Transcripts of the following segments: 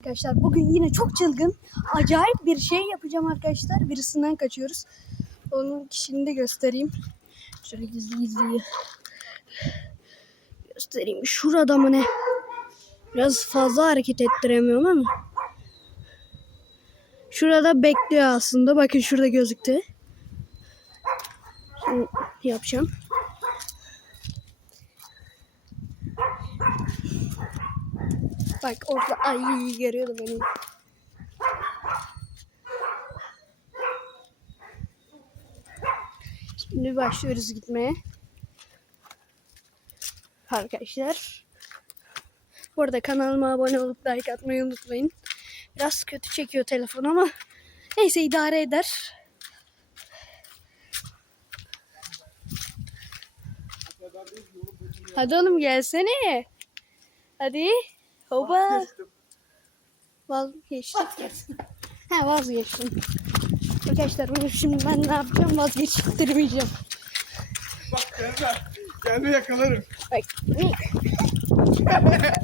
Arkadaşlar bugün yine çok çılgın, acayip bir şey yapacağım arkadaşlar. Birisinden kaçıyoruz. Onun kişini de göstereyim. Şöyle gizli gizli göstereyim. Şurada mı ne? Biraz fazla hareket ettiremiyorum ama. Şurada bekliyor aslında. Bakın şurada gözüktü. Şimdi yapacağım. Bak orada ay görüyordu beni. Şimdi başlıyoruz gitmeye. Arkadaşlar. Bu arada kanalıma abone olup like atmayı unutmayın. Biraz kötü çekiyor telefon ama neyse idare eder. Hadi oğlum gelsene. Hadi. Hoba. Vazgeçtim. Ha vazgeçtim. Arkadaşlar bunu şimdi ben ne yapacağım vazgeçtirmeyeceğim. Bak gelme. Gelme yakalarım. Bak.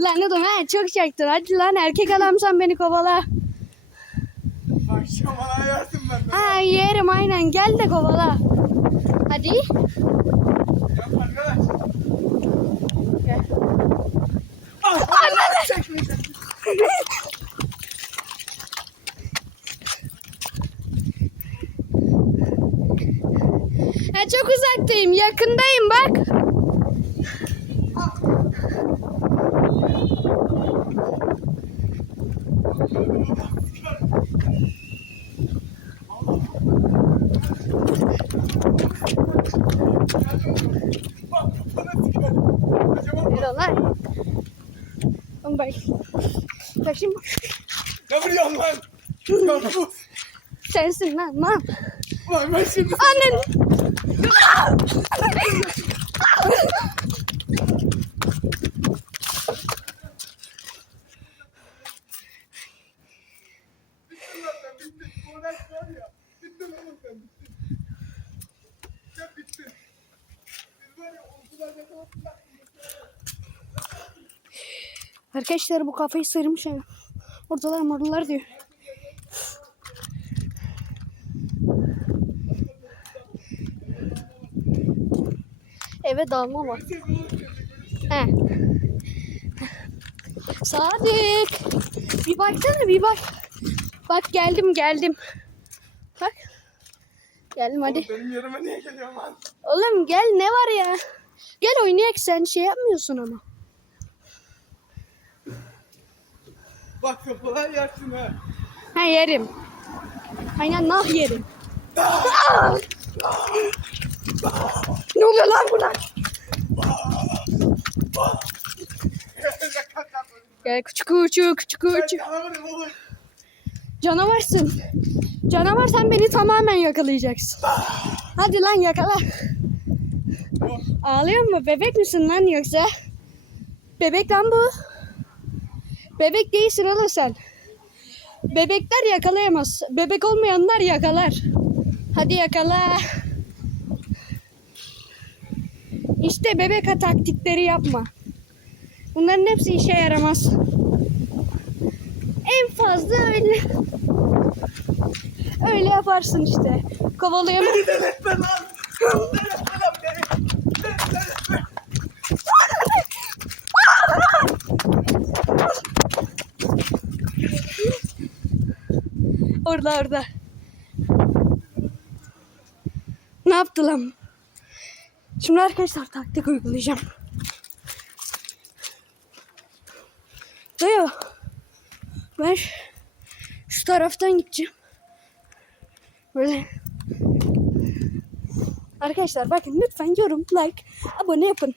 lan oğlum ha çok çaktın. Hadi lan erkek adamsan beni kovala. Akşam bana yersin ben. Ha yerim aynen gel de kovala. Hadi. Yap arkadaş. Gel. Ah, çekmeyeceğim. Ha çok yakındayım bak. Lan. Oğlum bak. Bak şimdi ne vuruyorsun lan? Sensin lan lan. Lan ben şimdi Annen. Arkadaşlar bu kafayı sıyırmış ya. Oradalar mordalar diyor. Eve dalma var. He. Sadık. Bir baksana bir bak. Bak geldim geldim. Bak. Geldim hadi. Benim yerime niye geliyorsun lan? Oğlum gel ne var ya? Gel oynayak sen şey yapmıyorsun ama. Bak kafalar yersin ha. Ha yerim. Aynen nah yerim. Ne oluyor lan buna? Gel küçük küçük küçük küçük. Canavarsın. Canavar sen beni tamamen yakalayacaksın. Hadi lan yakala. Ağlıyor mu? Bebek misin lan yoksa? Bebek lan bu. Bebek değilsin oğlum sen. Bebekler yakalayamaz. Bebek olmayanlar yakalar. Hadi yakala. İşte bebek taktikleri yapma. Bunların hepsi işe yaramaz. En fazla öyle öyle yaparsın işte. Kovalayamam. Delirtme lan. Delirtme lan beni. Delirtme. Orada orada. Ne yaptı lan? Şimdi arkadaşlar taktik uygulayacağım. Dayı. Ben şu, şu taraftan gideceğim. Böyle. Arkadaşlar bakın lütfen yorum, like, abone yapın.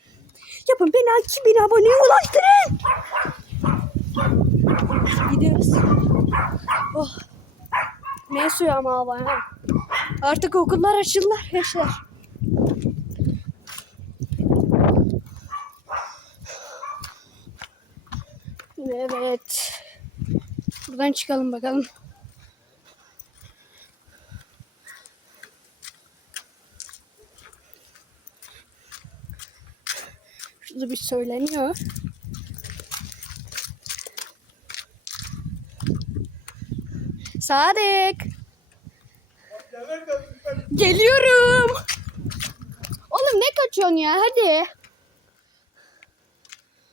Yapın beni 2000 aboneye ulaştırın. Gidiyoruz. Oh. Ne suyu ama hava ha. Artık okullar açıldı arkadaşlar. Evet. Buradan çıkalım bakalım. Şurada bir söyleniyor. Sadık. Geliyorum. Oğlum ne kaçıyorsun ya hadi.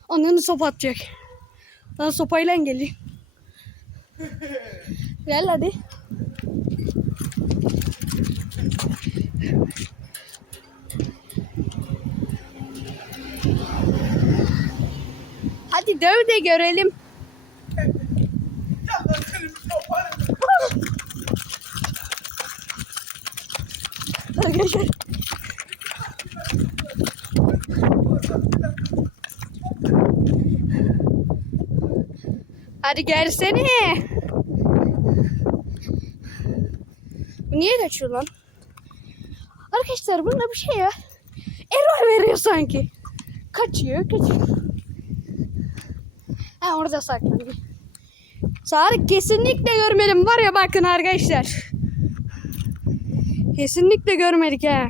Ananı sopa atacak. Ben sopayla geleyim. Gel hadi. Hadi döv de görelim. Arkadaşlar. Hadi gelsene. Niye kaçıyor lan? Arkadaşlar bunda bir şey ya. Error veriyor sanki. Kaçıyor, kaçıyor. Ha orada saklanıyor. Sarık kesinlikle görmedim. Var ya bakın arkadaşlar. Kesinlikle görmedik ha.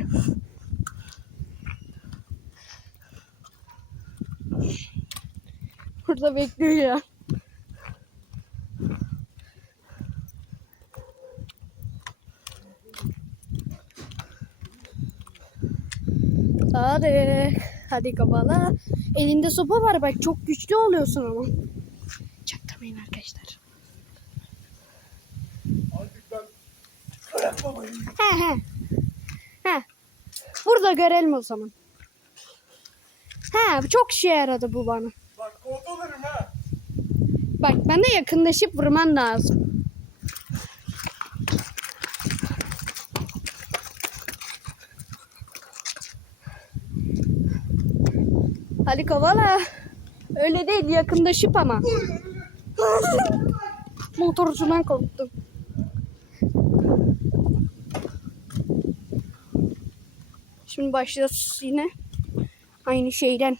Burada bekliyor ya. Hadi. Hadi kavala. Elinde sopa var bak çok güçlü oluyorsun ama. Çaktırmayın arkadaşlar. He he. He. Burada görelim o zaman. He çok işe yaradı bu bana. Bak olurum ha. Bak bana yakınlaşıp vurman lazım. Hadi kovala. Öyle değil yakınlaşıp ama. Motorcudan korktum. Şimdi başlıyoruz yine. Aynı şeyden.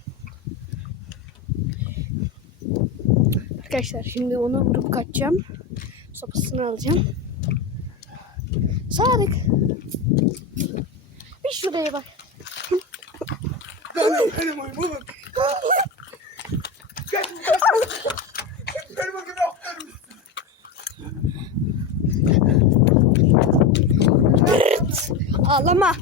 Arkadaşlar şimdi onu vurup kaçacağım. Sopasını alacağım. Sadık. Bir şuraya bak. Ben benim oyun oğlum. Gel gel. O gibi aktarım. Pırt. Ağlama.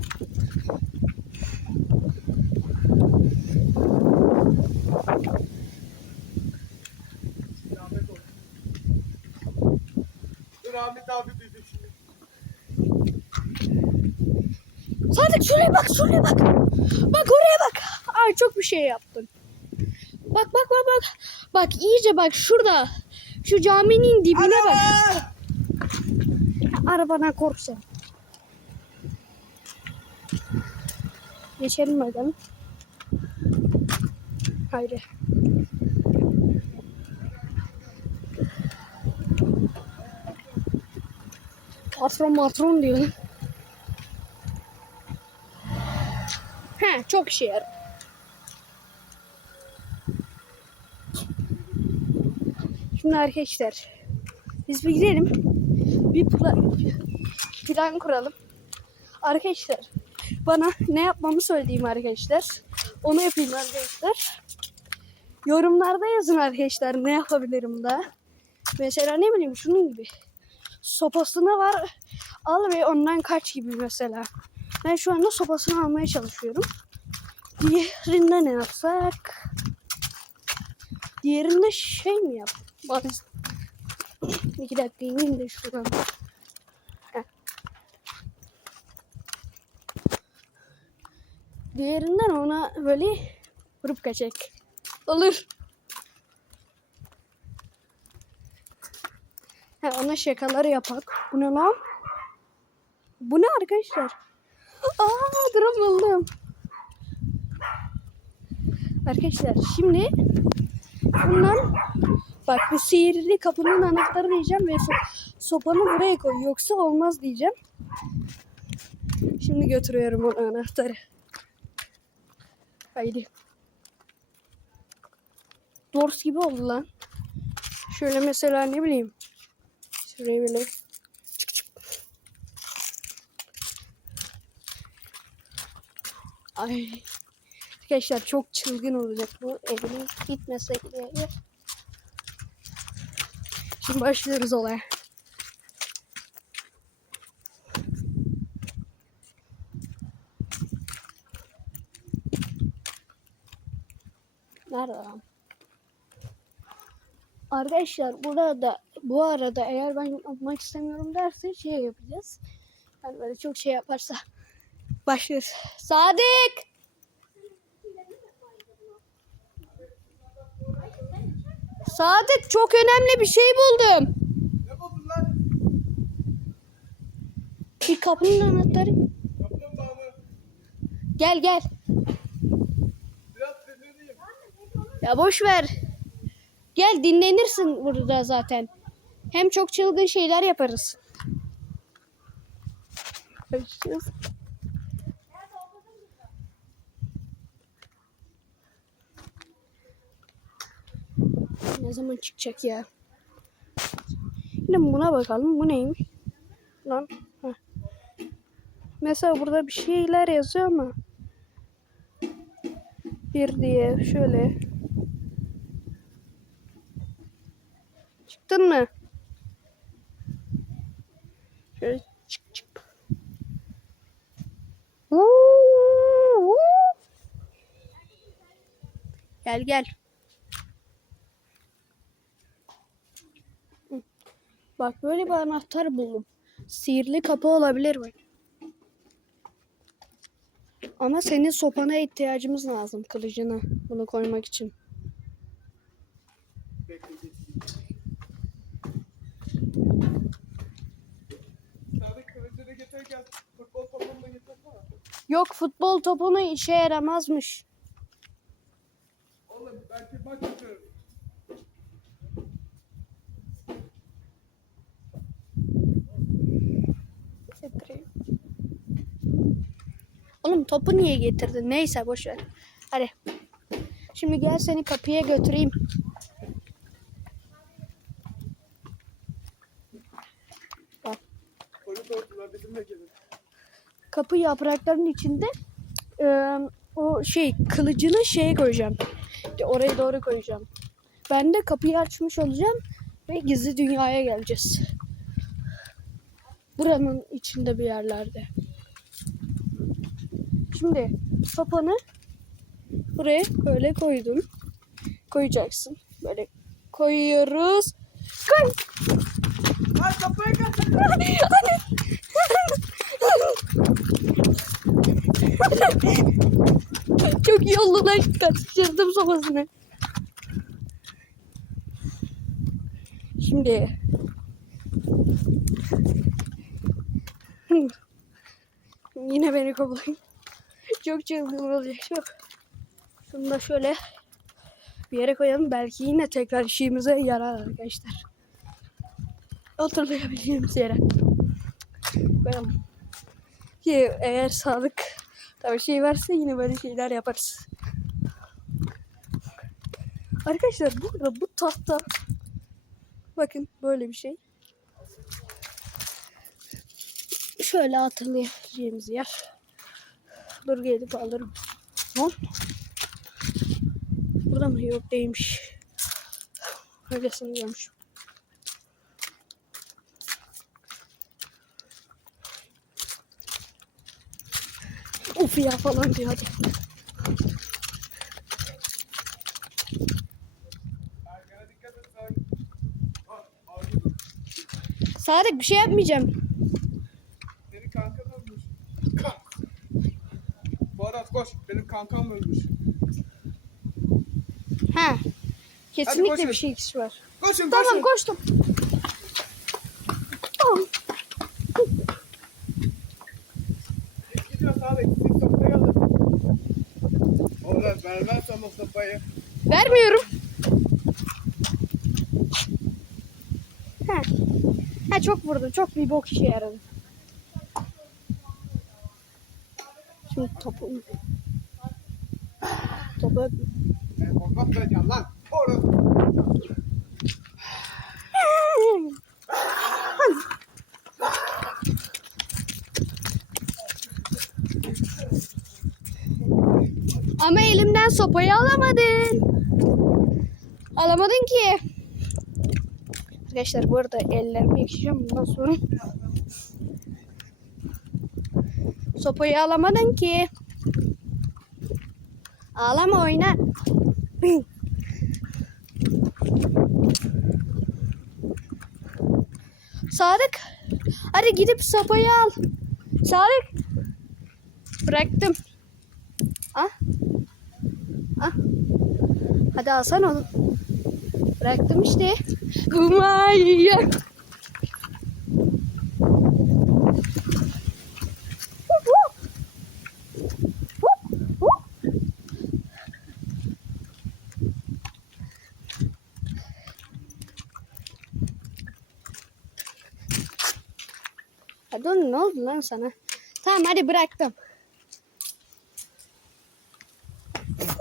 Dur Ahmet abi duydu şimdi. Sadık şuraya bak şuraya bak. Bak oraya bak. Ay çok bir şey yaptın. Bak bak bak bak. Bak iyice bak şurada. Şu caminin dibine bak. Arabana korksa. Geçelim bakalım. Haydi. Patron matron diyor. He çok işe yarar. Şimdi arkadaşlar biz bir gidelim. Bir plan, plan kuralım. Arkadaşlar bana ne yapmamı söyleyeyim arkadaşlar. Onu yapayım arkadaşlar. Yorumlarda yazın arkadaşlar ne yapabilirim da. Mesela ne bileyim şunun gibi. Sopasını var al ve ondan kaç gibi mesela. Ben şu anda sopasını almaya çalışıyorum. Diğerinde ne yapsak? Diğerinde şey mi yap? Bak. İki dakika ineyim de şuradan. Diğerinden ona böyle vurup kaçacak. Olur. He, ona şakaları yapak. Bu ne lan? Bu ne arkadaşlar? Aa durum buldum. Arkadaşlar şimdi bundan bak bu sihirli kapının anahtarı diyeceğim ve so- sopanı buraya koy yoksa olmaz diyeceğim. Şimdi götürüyorum o anahtarı. Haydi. Dors gibi oldu lan. Şöyle mesela ne bileyim. Şuraya böyle çık çık. Ay. Arkadaşlar çok çılgın olacak bu. Evimiz gitmesek diye. Şimdi başlıyoruz olaya. Nerede lan? Arkadaşlar burada bu arada eğer ben yapmak istemiyorum derse şey yapacağız. Yani böyle çok şey yaparsa başlıyoruz. Sadık! Sadık çok önemli bir şey buldum. Ne buldun lan? Bir kapının anahtarı. Kaplumbağamı. Gel gel. Biraz dinleneyim. Ya boş ver. Gel dinlenirsin burada zaten. Hem çok çılgın şeyler yaparız. Başlıyoruz. Ne zaman çıkacak ya? Yine buna bakalım. Bu neymiş? Lan. Heh. Mesela burada bir şeyler yazıyor ama. Bir diye şöyle. Çıktın mı? Şöyle çık çık. Gel gel. Bak böyle bir anahtar buldum. Sihirli kapı olabilir mi? Ama senin sopana ihtiyacımız lazım kılıcına bunu koymak için. Yok futbol topunu işe yaramazmış. Oğlum belki maç atıyorum. Getireyim. Oğlum topu niye getirdin? Neyse boş ver. Hadi. Şimdi gel seni kapıya götüreyim. Bak. Kapı yapraklarının içinde eee, o şey kılıcını şeye koyacağım. Oraya doğru koyacağım. Ben de kapıyı açmış olacağım ve gizli dünyaya geleceğiz. Buranın içinde bir yerlerde. Şimdi sopanı buraya böyle koydum. Koyacaksın. Böyle koyuyoruz. Koy. Lan kapıyı kaçırdın. Çok iyi oldu lan. Kaçırdım sopasını. Şimdi. Yine beni kovalayın. Çok çılgın olacak. Çok. Şunu da şöyle bir yere koyalım. Belki yine tekrar işimize yarar arkadaşlar. Hatırlayabileceğimiz yere. Koyalım. Ki eğer sağlık tabii şey varsa yine böyle şeyler yaparız. Arkadaşlar burada bu tahta bakın böyle bir şey. Şöyle hatırlayacağımız yer. Dur gelip alırım. Lan. Burada mı? Yok değilmiş. Öylesini görmüşüm. Of ya falan diyor hadi. Arkana dikkat et Sadık. Ha, ağrıyor. Sadık bir şey yapmayacağım. Senin kankan ölmüş. Kalk. Boğaz koş. Benim kankam ölmüş. Ha. Kesinlikle bir şey ikisi var. Koşun koşun. koştum. Tamam. Alın. Oğlum sopayı. Vermiyorum. Ha. Ha çok vurdu. Çok bir bok işe yaradı. Şimdi topu. Lan. Ama elim Sopayı alamadın. Alamadın ki. Arkadaşlar bu arada ellerimi yıkayacağım bundan sonra. Sopayı alamadın ki. Ağlama oyna. Sadık. Hadi gidip sopayı al. Sadık. Bıraktım. Ah. Ah. Hadi alsana onu. Bıraktım işte. Kumaya. Oldu lan sana? Tamam hadi bıraktım.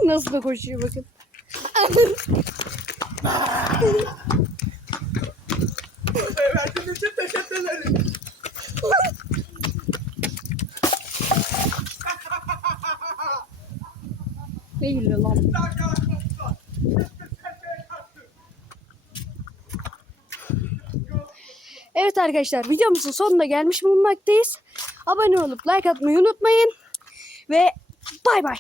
Nasıl da koşuyor bakın. Verdiğin için ederim. ne gülüyor lan? Daha yaklaşma. Sen kalktın. Evet arkadaşlar videomuzun sonuna gelmiş bulunmaktayız. Abone olup like atmayı unutmayın. Ve bay bay.